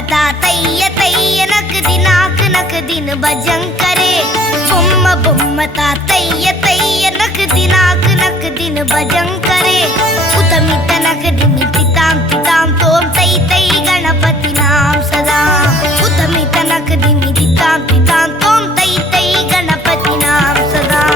बता तैय तैय नक दिन भजन करे बुम्म बुम्मता तैय तैय नक दिन भजन करे उतमित नक दिमिति ताम तोम तै तै गणपति नाम सदा उतमित नक दिमिति ताम तोम तै तै गणपति नाम सदा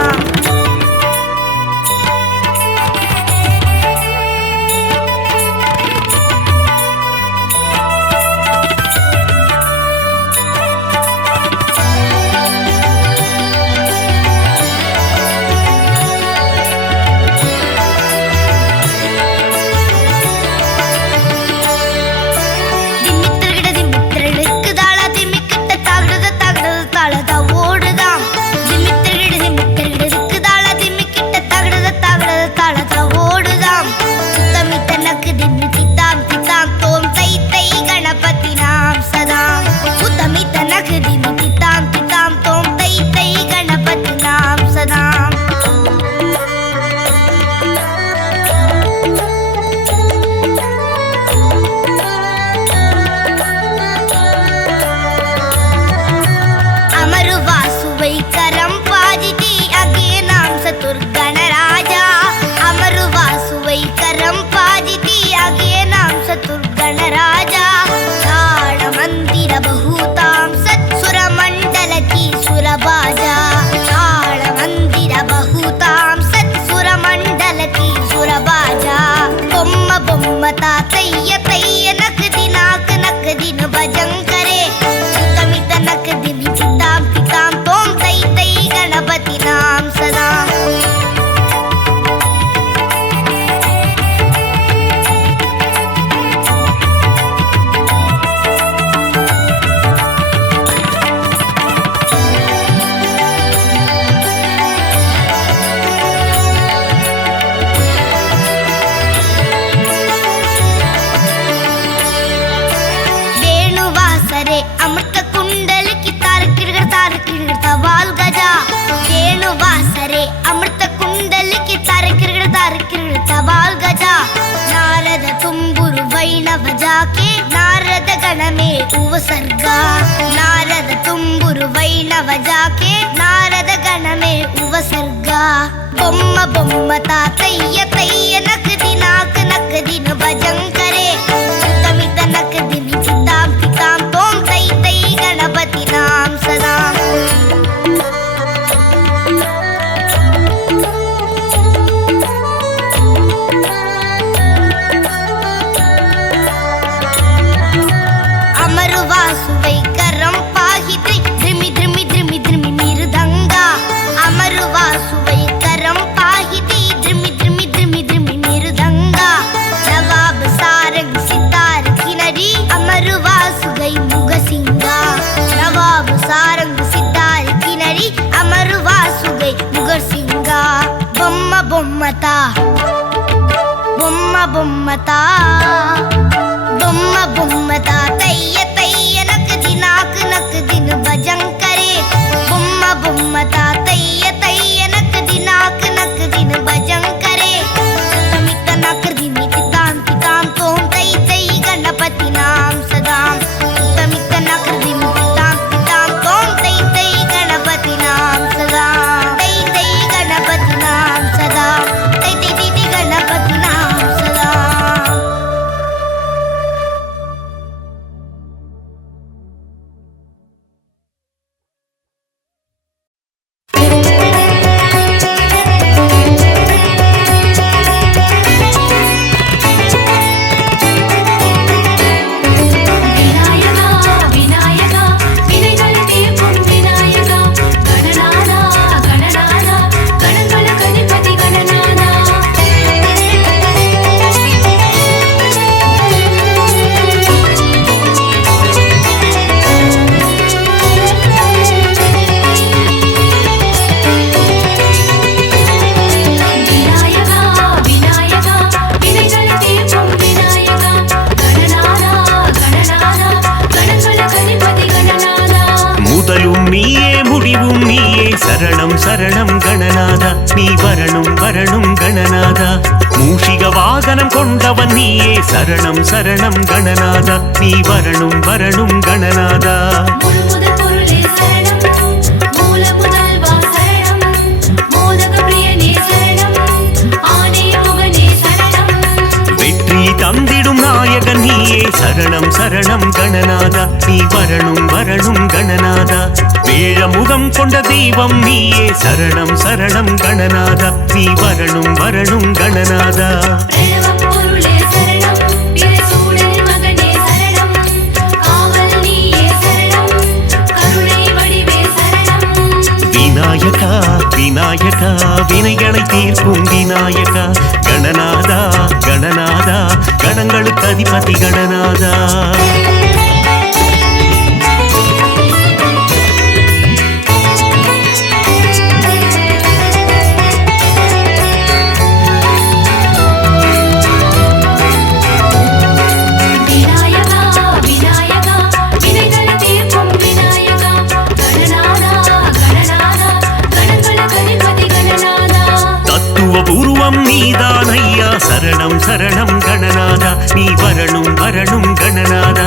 बता तैय तैय नक दिन भजन करे उतमित नक दिमिति ताम तोम तै तै गणपति नाम सदा अमृत कुंडल की तार किरगड़ वाल गजा वेणु वासरे अमृत कुंडल की तार किरगड़ वाल गजा नारद तुम्बुरु वैणव जाके नारद गण में उपसर्गा नारद तुम्बुरु वैणव जाके नारद गण में उपसर्गा बुम्म बुम्मता तैय तैय नक दिन भजन करे उतमित नक दिमिति ताम तोम तै तै गणपति नाम सदा अमर वासुवै करम पाहिते ध्रिमि ध्रिमि ध्रिमि ध्रिमि मृदंगा अमर वासुवै करम पाहिते ध्रिमि ध्रिमि ध्रिमि ध्रिमि मृदंगा नवाब सारंग सितार किनरी अमर वासुगै मुगसिंगा नवाब सारंग सितार किनरी अमर वासुगै मुगसिंगा बुम्म बुम्मता बुम्म बुम्मता बुम्म बुम्मता तैय तैय नक दिन भजन करे बुम्म बुम्मता तैय तैय नक दिन भजन करे उतमित नक दिमिति ताम तोम तै तै गणपति नाम सदा उतमित नक दिमिति ताम तोम तै तै गणपति नाम सदा तै तै गणपति नाम सदा तै तै गणपति नाम सदा சரணம் கணநாதா நீ வரணும் வரணும் கணநாதா மூஷிக வாகனம் கொண்டவன் நீயே சரணம் சரணம் கணநாதா நீ வரணும் வரணும் கணநாதா தந்திடும் நாயகன் நீயே சரணம் சரணம் கணநாதா நீ வரணும் வரணும் கணநாதா வேழமுகம் கொண்ட தெய்வம் நீயே சரணம் சரணம் கணநாதா நீ வரணும் வரணும் கணநாதா விநாயகா விநாயகா வினைகளை தீர்க்கும் விநாயகா கணநாதா கணநாதா கணங்களுக்கு அதிபதி கணநாதா நீதானையா சரணம் சரணம் கணநாதா நீ வரணும் வரணும் கணநாதா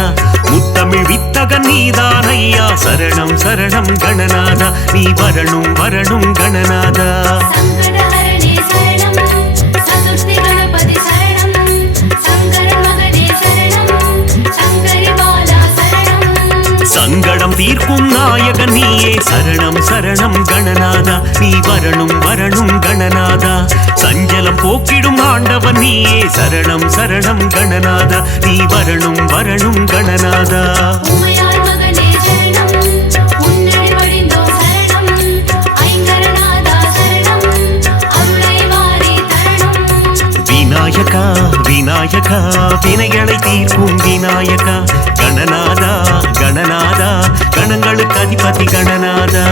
முத்தமிழ் வித்தகன் நீதானையா சரணம் சரணம் கணநாதா நீ வரணும் வரணும் கணநாதா சங்கடம் தீர்க்கும் நாயகன் நீயே சரணம் சரணம் கணநாதா நீ வரணும் வரணும் கணநாதா சஞ்சலம் போக்கிடும் ஆண்டவன் நீயே சரணம் சரணம் கணநாதா நீ வரணும் வரணும் கணநாதா விநாயகா விநாயகா வினைகளை தீர்க்கும் விநாயகா கணநாதா கணநாதா கணங்களுக்கு அதிபதி கணநாதா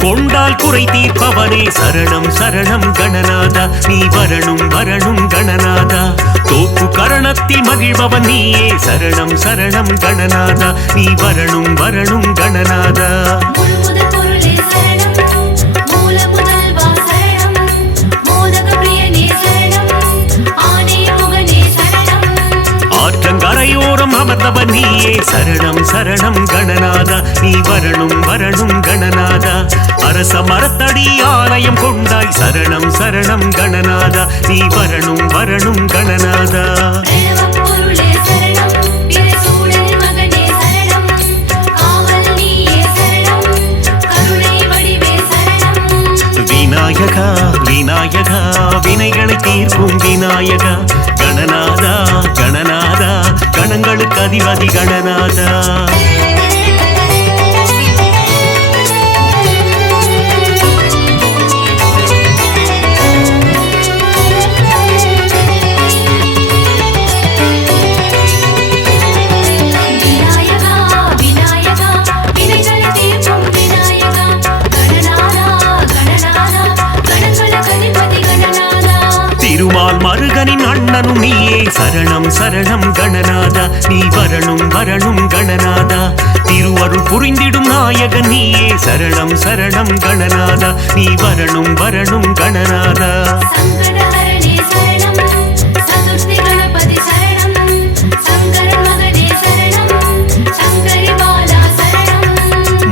கொண்டால் குறை தீர்ப்பவனே சரணம் சரணம் கணநாதா நீ வரணும் வரணும் கணநாதா தோப்பு கரணத்தில் மகிழ்பவன் நீயே சரணம் சரணம் கணநாதா நீ வரணும் வரணும் கணநாதா ஆற்றங்கரையோரம் அமர்ந்தவன் நீயே சரணம் சரணம் கணநாதா நீ வரணும் வரணும் கணநாதா அரச மரத்தடி ஆலயம் கொண்டாய் சரணம் சரணம் கணநாதா நீ வரணும் வரணும் கணநாதா விநாயகா விநாயகா வினைகளை தீர்க்கும் விநாயகா கணநாதா கணநாதா கணங்களுக்கு அதிபதி கணநாதா திருமால் மருகனின் அண்ணனும் நீயே சரணம் சரணம் கணநாதா நீ வரணும் வரணும் கணநாதா திருவருள் புரிந்திடும் நாயகன் நீயே சரணம் சரணம் கணநாதா நீ வரணும் வரணும் கணநாதா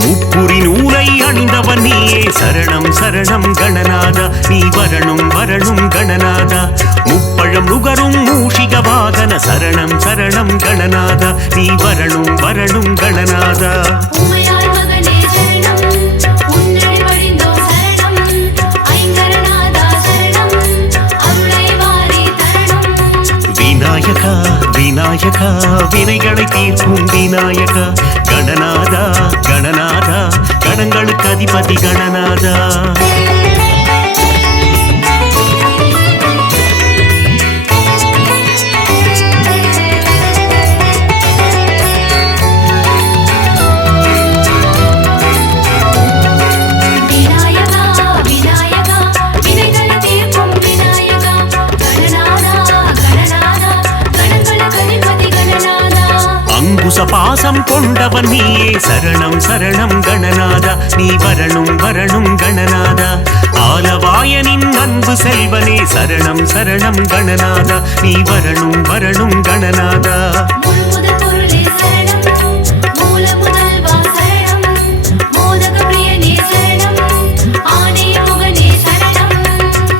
முப்புரி நூலை அணிந்தவன் நீயே சரணம் சரணம் கணநாதா நீ வரணும் வரணும் கணநாதா முப்பழம் நுகரும் மூஷிக வாகன சரணம் சரணம் கணநாதா நீ வரணும் வரணும் கணநாதா விநாயகா விநாயகா வினைகளை தீர்க்கும் விநாயகா கணநாதா கணநாதா கணங்களுக்கு அதிபதி கணநாதா கொண்டவன் நீயே சரணம் சரணம் கணநாதா நீ வரணும் வரணும் கணநாதா ஆலவாயனின் அன்பு செல்வனே சரணம் சரணம் கணநாதா நீ வரணும் வரணும் கணநாதா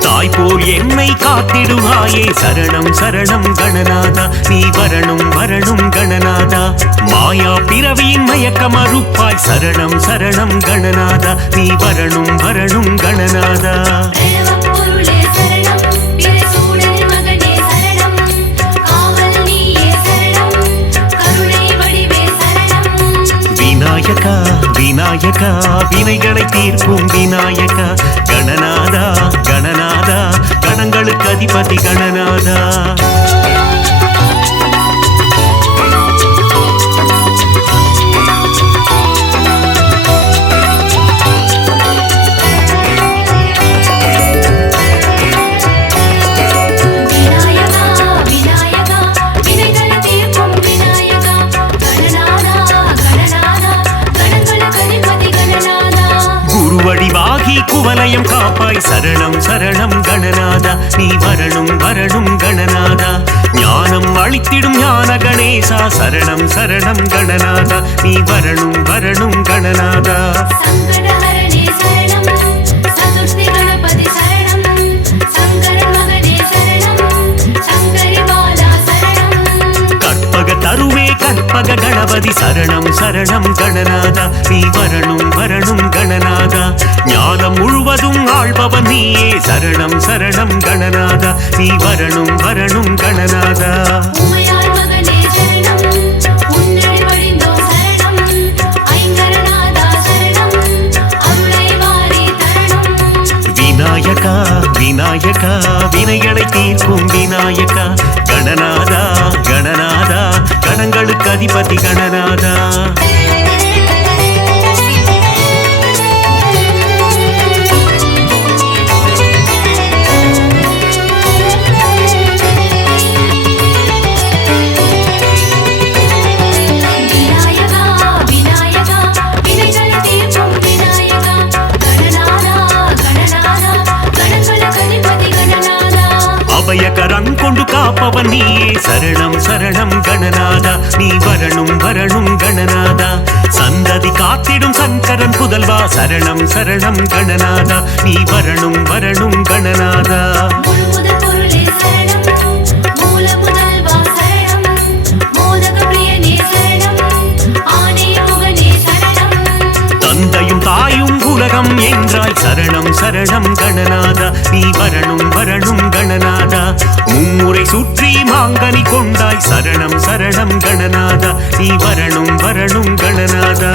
தாய் போல் என்னை காத்திடுவாயே சரணம் சரணம் கணநாதா நீ வரணும் வரணும் கணநாதா மாயா பிறவியின் மயக்க மறுப்பாய் சரணம் சரணம் கணநாதா நீ வரணும் வரணும் கணநாதா விநாயகா விநாயகா வினைகளை தீர்க்கும் விநாயகா கணநாதா கணநாதா கணங்களுக்கு அதிபதி கணநாதா வடிவாகி குவலயம் காப்பாய் சரணம் சரணம் கணநாதா நீ வரணும் வரணும் கணநாதா ஞானம் அளித்திடும் ஞான கணேசா சரணம் சரணம் கணநாதா நீ வரணும் வரணும் கணநாதா தருவே கற்பக கணபதி சரணம் சரணம் கணநாதா நீ வரணும் வரணும் கணநாதா ஞானம் முழுவதும் ஆள்பவன் நீயே சரணம் சரணம் கணநாதா நீ வரணும் வரணும் கணநாதா விநாயகா விநாயகா வினைகளை தீர்க்கும் விநாயகா கணநாதா கணநாதா கணங்களுக்கு அதிபதி கணநாதா அபயகரம் கொண்டு காப்பவன் நீயே சரணம் சரணம் கணநாதா நீ வரணும் வரணும் கணநாதா சந்ததி காத்திடும் சங்கரன் புதல்வா சரணம் சரணம் கணநாதா நீ வரணும் வரணும் கணநாதா தந்தையும் தாயும் உலகம் என்றாய் சரணம் சரணம் கணநாதா நீ வரணும் வரணும் கணநாதா மும்முறை சுற்றி மாங்கனி கொண்டாய் சரணம் சரணம் கணநாதா நீ வரணும் வரணும் கணநாதா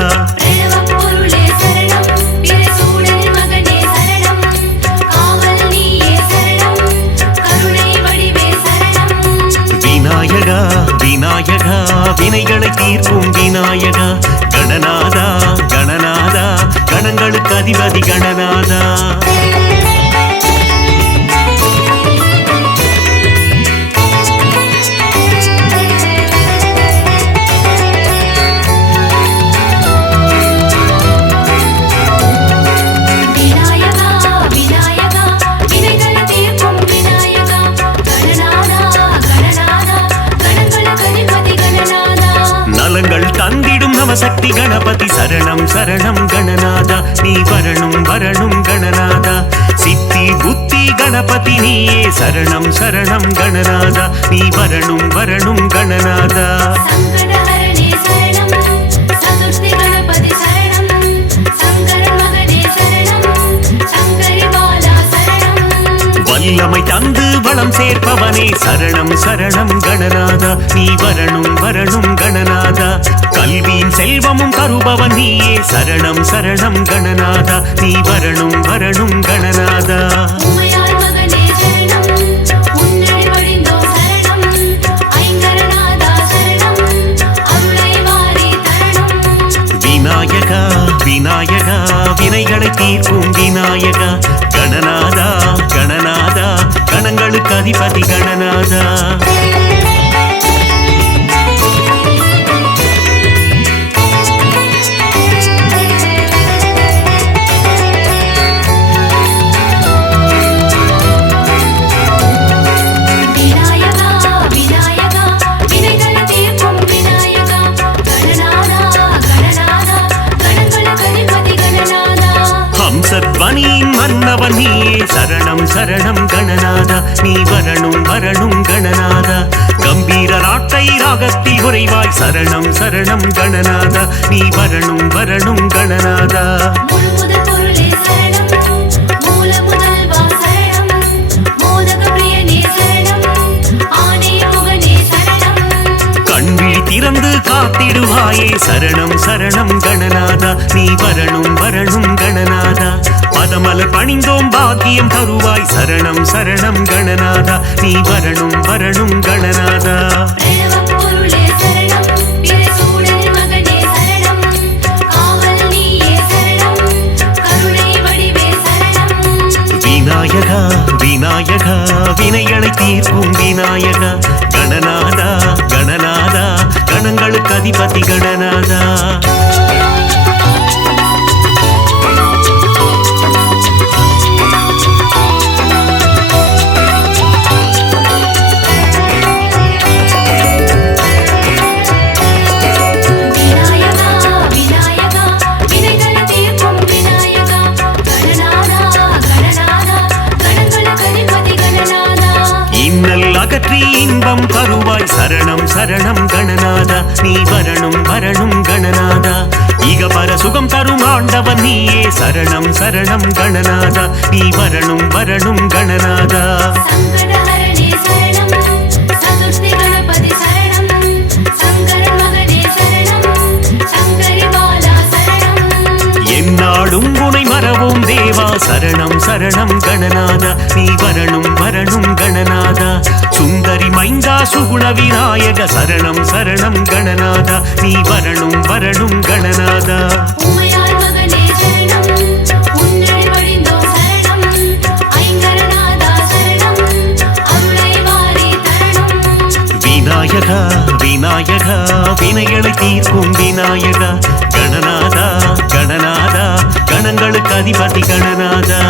விநாயகா விநாயகா வினைகளை தீர்க்கும் விநாயகா கணநாதா கணநாதா கணங்களுக்கு அதிபதி கணநாதா தந்திடும் நவசக்தி கணபதி சரணம் சரணம் கணநாதா நீ வரணும் வரணும் கணநாதா சித்தி புத்தி கணபதி நீயே சரணம் சரணம் கணநாதா நீ வரணும் வரணும் கணநாதா வல்லமை தந்து வளம் சேர்ப்பவனே சரணம் சரணம் கணநாதா நீ வரணும் வரணும் கணநாதா கல்வியின் செல்வமும் தருபவன் நீயே சரணம் சரணம் கணநாதா நீ வரணும் வரணும் கணநாதா விநாயகா விநாயகா வினைகளை தீர்க்கும் விநாயகா கணநாதா கணநாதா கணங்களுக்கு அதிபதி கணநாதா ஹம்சத்வனியின் மன்னவன் நீயே சரணம் சரணம் கணநாதா நீ வரணும் வரணும் கணநாதா கம்பீர நாட்டை ராகத்தில் உறைவாய் சரணம் சரணம் கணநாதா நீ வரணும் வரணும் கணநாதா கண்விழி திறந்து காத்திடுவாயே சரணம் சரணம் கணநாதா நீ வரணும் வரணும் கணநாதா பதமலர் பணிந்தோம் பாக்கியம் தருவாய் சரணம் சரணம் கணநாதா நீ வரணும் வரணும் கணநாதா விநாயகா விநாயகா வினைகளை தீர்க்கும் விநாயகா கணநாதா கணநாதா கணங்களுக்கு அதிபதி கணநாதா அகற்றி இன்பம் தருவாய் சரணம் சரணம் கணநாதா நீ வரணும் வரணும் கணநாதா இகபர சுகம் தரும் ஆண்டவன் நீயே சரணம் சரணம் கணநாதா நீ வரணும் வரணும் கணநாதா என்னாடும் குணை மறவோம் தேவா சரணம் சரணம் கணநாதா நீ வரணும் வரணும் கணநாதா சுந்தரி மைந்தா சுகுண விநாயக சரணம் சரணம் கணநாதா நீ வரணும் வரணும் கணநாதா விநாயகா விநாயகா வினைகளை தீர்க்கும் விநாயகா கணநாதா கணநாதா கணங்களுக்கு அதிபதி கணநாதா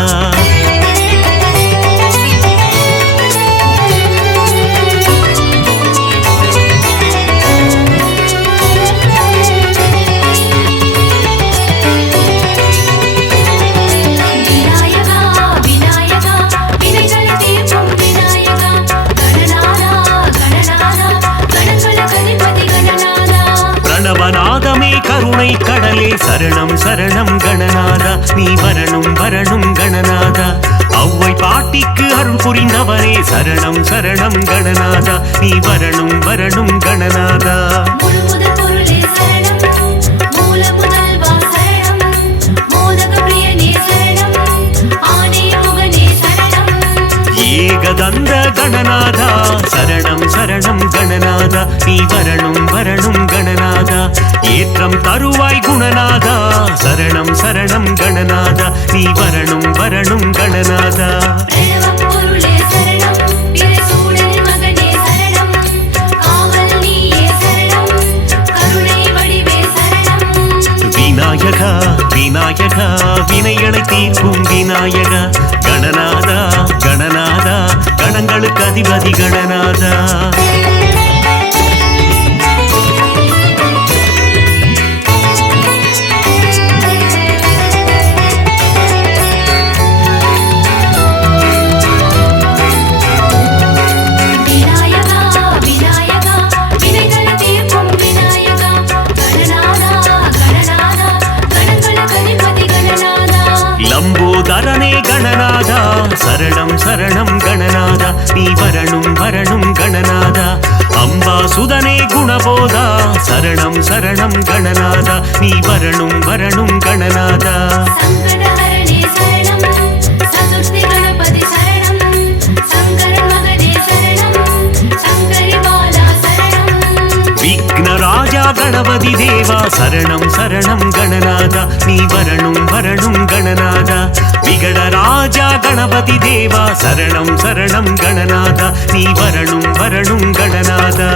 பிரணவநாதமே கருணை கடலே சரணம் சரணம் கணநாதா நீ வரணும் வரணும் கணநாதா அவ்வை பாட்டிக்கு அருள் புரிந்தவரே சரணம் சரணம் கணநாதா நீ வரணும் வரணும் கணநாதா ஏகதந்த கணநாதா சரணம் சரணம் கணநாதா நீ வரணும் வரணும் கணநாதா ஏற்றம் தருவாய் குணநாதா சரணம் சரணம் கணநாதா நீ வரணும் வரணும் கணநாதா விநாயகா விநாயகா வினைகளை தீர்க்கும் விநாயகா கணநாதா கணநாதா கணங்களுக்கு அதிபதி கணநாதா லம்போதரனே கணநாதா சரணம் சரணம் கணநாதா நீ வரணும் வரணும் கணநாதா அம்பாசுதனே குணபோதா சரணம் சரணம் கணநாதா நீ வரணும் வரணும் கணநாதா விக்னராஜா கணபதி தேவா சரணம் சரணம் கணநாதா நீ வரணும் வரணும் கணநாதா விகடராஜா கணபதி தேவா சரணம் சரணம் கணநாதா நீ வரணும் வரணும் கணநாதா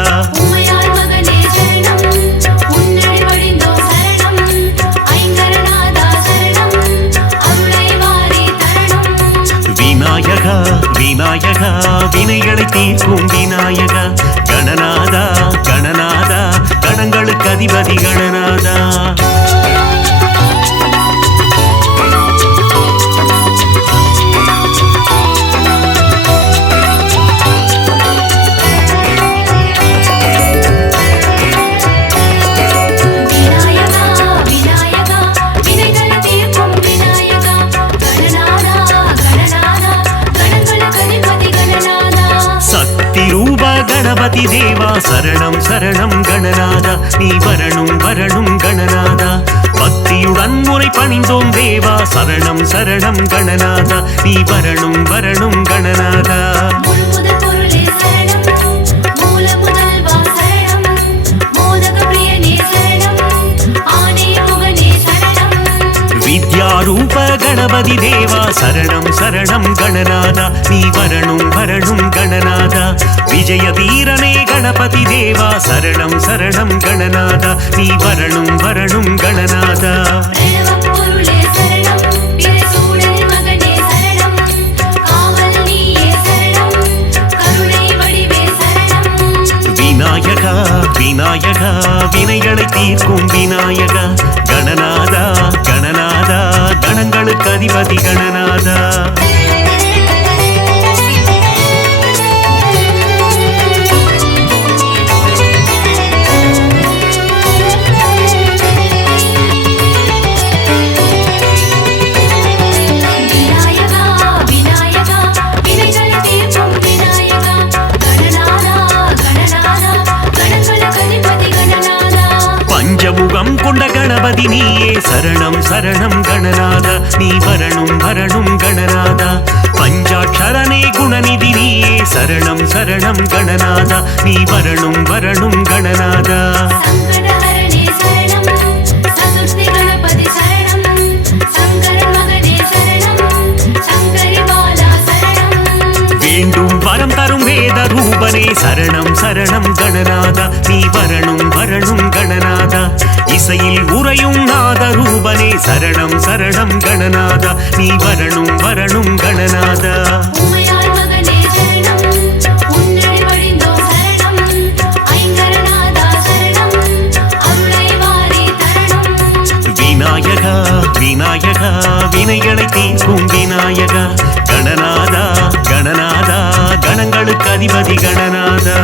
விநாயகா விநாயகா வினைகளை தீர்க்கும் விநாயகா கணநாதா கணநாதா கணங்களுக்கு அதிபதி கணநாதா கணபதி தேவா சரணம் சரணம் கணநாதா நீ வரணும் வரணும் கணநாதா பக்தியுடன் முறை பணிந்தோம் தேவா சரணம் சரணம் கணநாதா நீ வரணும் வரணும் கணநாதா வித்யாரூப கணபதி தேவா சரணம் சரணம் கணநாதா நீ வரணும் வரணும் கணநாதா விஜய வீரனே கணபதி தேவா சரணம் சரணம் கணநாதா நீ வரணும் வரணும் கணநாதா விநாயகா விநாயகா வினைகளை தீர்க்கும் விநாயகா கணநாதா கணநாதா கணங்களுக்கு அதிபதி கணநாதா பஞ்சமுகம் கொண்ட கணபதி நீயே சரணம் சரணம் கணநாதா நீ வரணும் வரணும் கணநாதா பஞ்சாட்சரனே குணநிதி நீயே சரணம் சரணம் கணநாதா நீ வரணும் வரணும் கணநாதா வேண்டும் வரம் தரும் வேத ரூபனே சரணம் சரணம் கணநாதா நீ வரணும் வரணும் கணநாதா இசையில் உறையும் நாத ரூபனே சரணம் சரணம் கணநாதா நீ வரணும் வரணும் கணநாதா விநாயகா விநாயகா வினைகளை தீர்க்கும் விநாயகா கணநாதா கணநாதா கணங்களுக்கு அதிபதி கணநாதா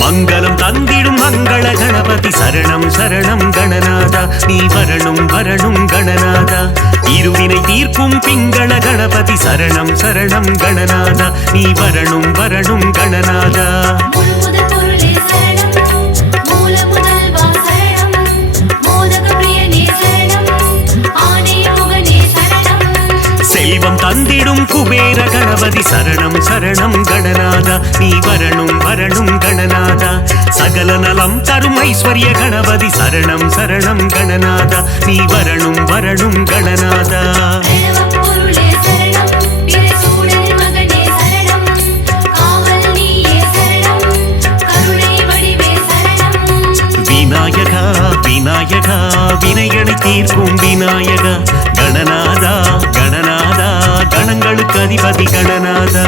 மங்களம் தந்திடும் மங்கள கணபதி சரணம் சரணம் கணநாதா நீ வரணும் வரணும் கணநாதா இருவினை தீர்க்கும் பிங்கள கணபதி சரணம் சரணம் கணநாதா நீ வரணும் வரணும் கணநாதா செல்வம் தந்திடும் குபேர கணபதி சரணம் சரணம் கணநாதா நீ வரணும் வரணும் கணநாதா சகல நலம் தரும் ஐஸ்வர்ய கணபதி சரணம் சரணம் கணநாதா நீ வரணும் வரணும் கணநாதா விநாயகா விநாயகா வினைகளை தீர்க்கும் விநாயகா கணநாதா கணநாதா கணங்களுக்கு அதிபதி கணநாதா